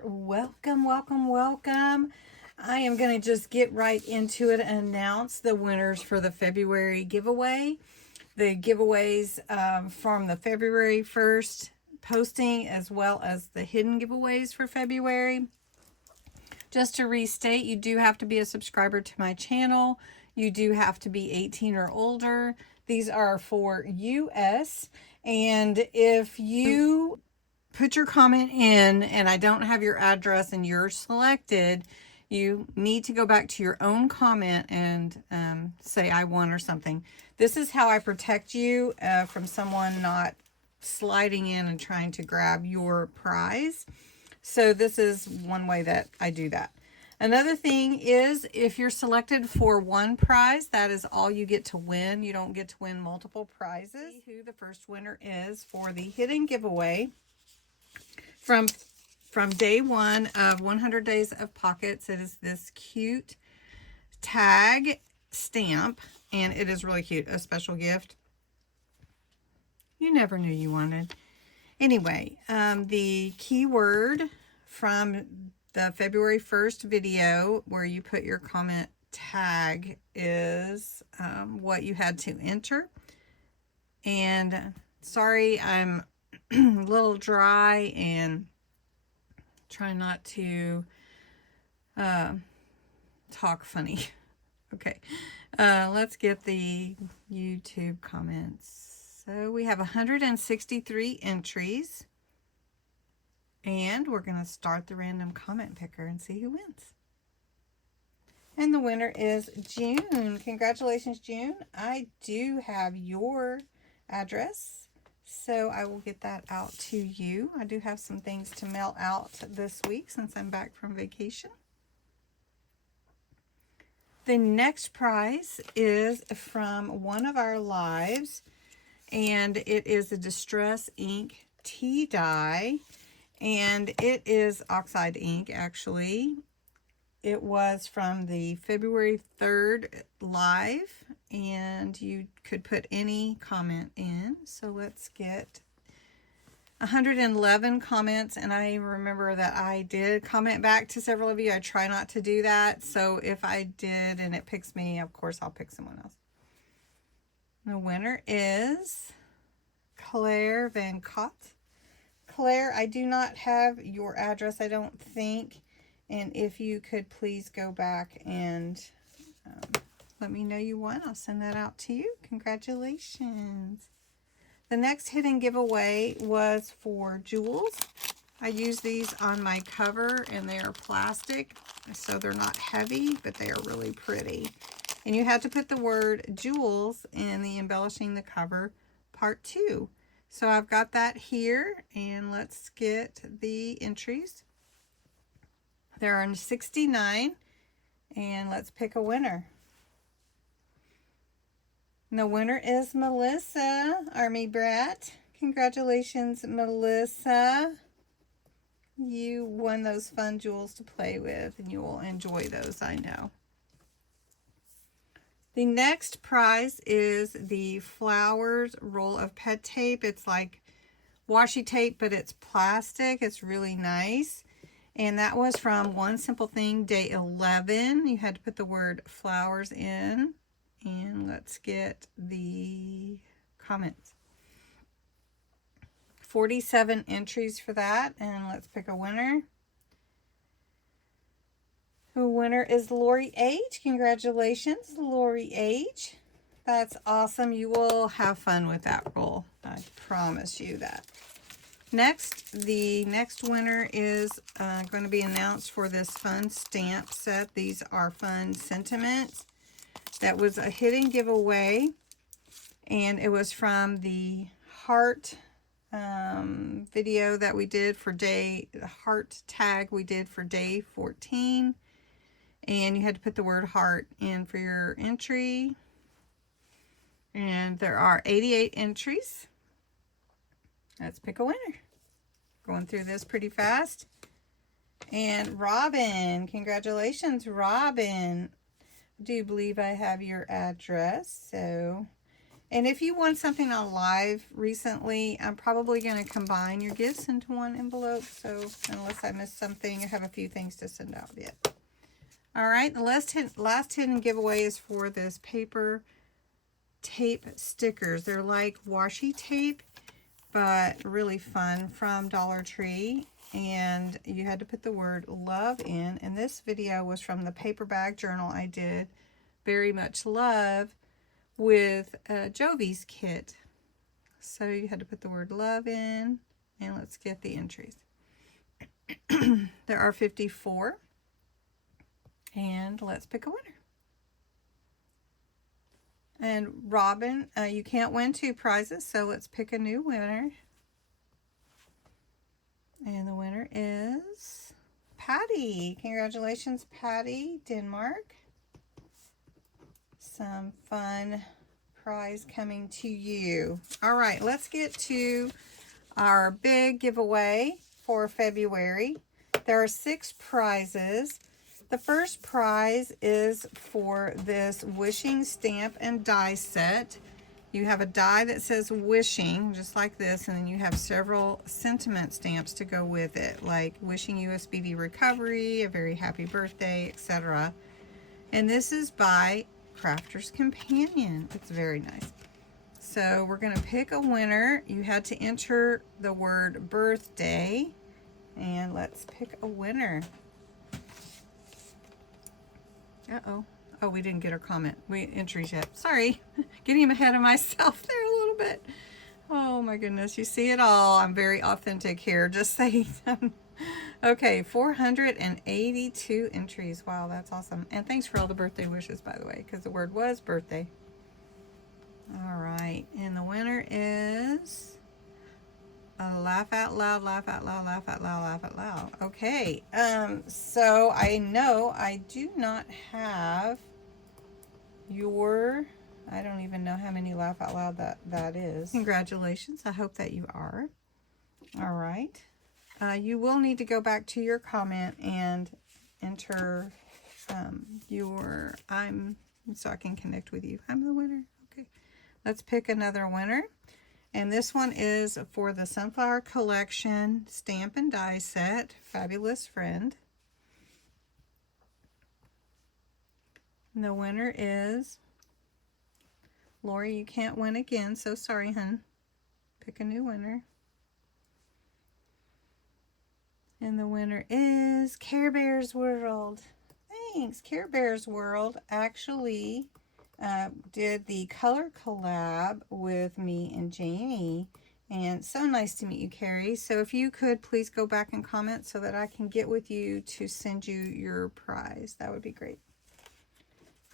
there. Welcome, welcome, welcome. I am going to just get right into it and announce the winners for the February giveaway. The giveaways from the February 1st posting, as well as the hidden giveaways for February. Just to restate, you do have to be a subscriber to my channel. You do have to be 18 or older. These are for US. And if you put your comment in and I don't have your address and you're selected, you need to go back to your own comment and say I won or something. This is how I protect you from someone not sliding in and trying to grab your prize. So this is one way that I do that. Another thing is, if you're selected for one prize, that is all you get to win. You don't get to win multiple prizes. See who the first winner is for the hidden giveaway from day one of 100 Days of Pockets. It is this cute tag stamp, and it is really cute. A special gift you never knew you wanted. Anyway, the keyword from the February 1st video where you put your comment tag is what you had to enter. And sorry, I'm a little dry and try not to talk funny. Okay, let's get the YouTube comments. So we have 163 entries, and we're going to start the random comment picker and see who wins. And the winner is June. Congratulations, June. I do have your address, so I will get that out to you. I do have some things to mail out this week since I'm back from vacation. The next prize is from one of our lives, and it is a Distress Ink tea dye, and it is oxide ink actually. It was from the February 3rd live, and you could put any comment in. So let's get 111 comments, and I remember that I did comment back to several of you. I try not to do that, so if I did and it picks me, of course I'll pick someone else. The winner is Claire Van Cott. Claire, I do not have your address, I don't think, and if you could please go back and let me know you won, I'll send that out to you. Congratulations. The next hidden giveaway was for jewels. I use these on my cover, and they are plastic, so they're not heavy, but they are really pretty. And you have to put the word jewels in the embellishing the cover part 2. So I've got that here, and let's get the entries. There are 69, and let's pick a winner. And the winner is Melissa, Army Brat. Congratulations, Melissa. You won those fun jewels to play with, and you will enjoy those, I know. The next prize is the Flowers roll of pet tape. It's like washi tape, but it's plastic. It's really nice. And that was from One Simple Thing, day 11. You had to put the word flowers in. And let's get the comments. 47 entries for that, and let's pick a winner. The winner is Lori H. Congratulations, Lori H. That's awesome. You will have fun with that roll. I promise you that. Next, the next winner is going to be announced for this fun stamp set. These are fun sentiments. That was a hidden giveaway, and it was from the heart video that we did for the heart tag we did for day 14. And you had to put the word heart in for your entry. And there are 88 entries. Let's pick a winner. Going through this pretty fast. And Robin, congratulations, Robin. I do believe I have your address, so And if you won something on live recently, I'm probably going to combine your gifts into one envelope. So unless I missed something, I have a few things to send out yet. All right, the last hidden giveaway is for this paper tape stickers. They're like washi tape, but really fun, from Dollar Tree. And you had to put the word love in. And this video was from the paper bag journal I did, Very Much Love, with Jovi's kit. So you had to put the word love in, and let's get the entries. There are 54, and let's pick a winner. And Robin, you can't win 2 prizes, so let's pick a new winner. And the winner is Patty. Congratulations, Patty, Denmark. Some fun prize coming to you. All right, let's get to our big giveaway for February. There are 6 prizes. The first prize is for this wishing stamp and die set. You have a die that says wishing, just like this, and then you have several sentiment stamps to go with it, like wishing you a speedy recovery, a very happy birthday, etc. And this is by Crafter's Companion. It's very nice. So we're going to pick a winner. You had to enter the word birthday, and let's pick a winner. Uh-oh. Oh, we didn't get our comment. Entries yet. Sorry. Getting ahead of myself there a little bit. Oh my goodness. You see it all. I'm very authentic here. Just saying. Okay, 482 entries. Wow, that's awesome. And thanks for all the birthday wishes, by the way, because the word was birthday. All right. And the winner is... laugh out loud, laugh out loud, laugh out loud, laugh out loud. Okay, so I know I do not have your, I don't even know how many laugh out loud that is. Congratulations, I hope that you are. All right, you will need to go back to your comment and enter your, so I can connect with you. I'm the winner. Okay, let's pick another winner. And this one is for the Sunflower Collection Stamp and Die Set, Fabulous Friend. And the winner is Lori. You can't win again, so sorry, hun. Pick a new winner. And the winner is Care Bears World. Thanks. Care Bears World actually did the color collab with me and Jamie, and so nice to meet you, Carrie. So if you could please go back and comment so that I can get with you to send you your prize, that would be great.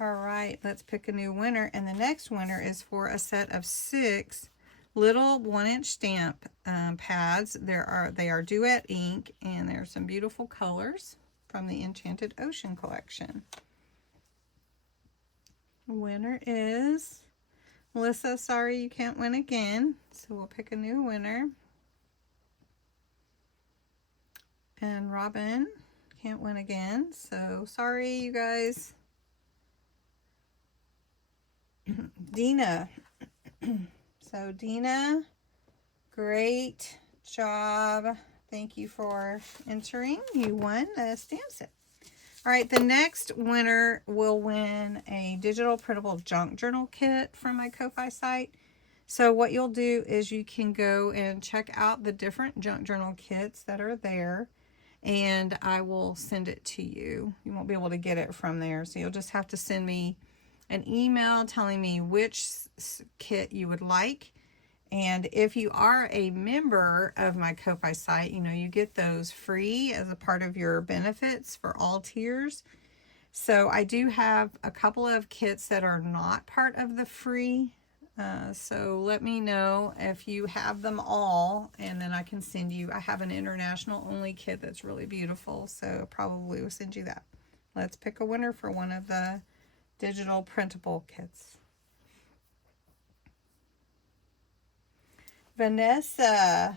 All right, let's pick a new winner, and the next winner is for a set of 6 little 1-inch stamp pads. They are Duet ink, and there are some beautiful colors from the Enchanted Ocean collection. Winner is Melissa. Sorry you can't win again, so we'll pick a new winner. And Robin can't win again, so sorry you guys. Dina. So Dina, great job. Thank you for entering. You won a stamp set. All right, the next winner will win a digital printable junk journal kit from my Ko-Fi site. So what you'll do is you can go and check out the different junk journal kits that are there, and I will send it to you. You won't be able to get it from there, so you'll just have to send me an email telling me which kit you would like. And if you are a member of my Ko-Fi site, you know, you get those free as a part of your benefits for all tiers. So I do have a couple of kits that are not part of the free. So let me know if you have them all, and then I can send you. I have an international only kit that's really beautiful, so probably will send you that. Let's pick a winner for one of the digital printable kits. Vanessa.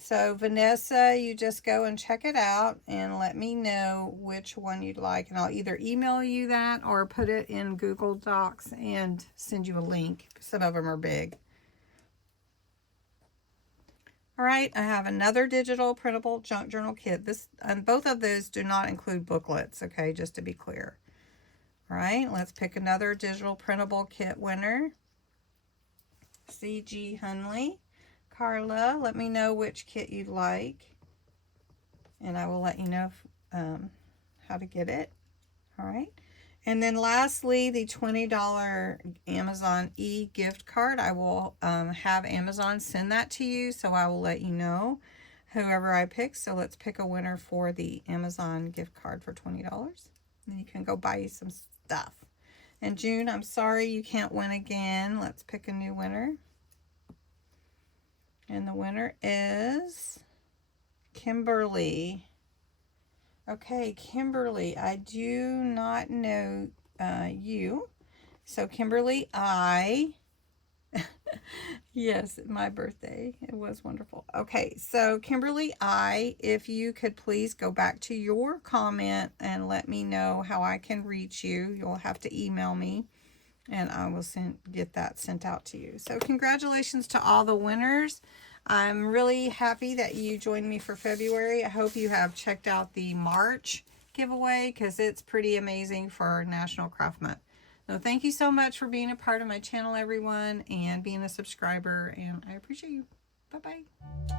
So Vanessa, you just go and check it out and let me know which one you'd like. And I'll either email you that or put it in Google Docs and send you a link. Some of them are big. All right, I have another digital printable junk journal kit. Both of those do not include booklets, okay, just to be clear. All right, let's pick another digital printable kit winner. C.G. Hunley. Carla, let me know which kit you'd like, and I will let you know how to get it. All right. And then lastly, the $20 Amazon e-gift card. I will have Amazon send that to you, so I will let you know whoever I pick. So let's pick a winner for the Amazon gift card for $20. And you can go buy you some stuff. And June, I'm sorry you can't win again. Let's pick a new winner. And the winner is Kimberly. Okay, Kimberly, I do not know you. So Kimberly, yes, my birthday. It was wonderful. Okay, so Kimberly, if you could please go back to your comment and let me know how I can reach you. You'll have to email me and I will get that sent out to you. So congratulations to all the winners. I'm really happy that you joined me for February. I hope you have checked out the March giveaway because it's pretty amazing for National Craft Month. So thank you so much for being a part of my channel, everyone, and being a subscriber, and I appreciate you. Bye-bye.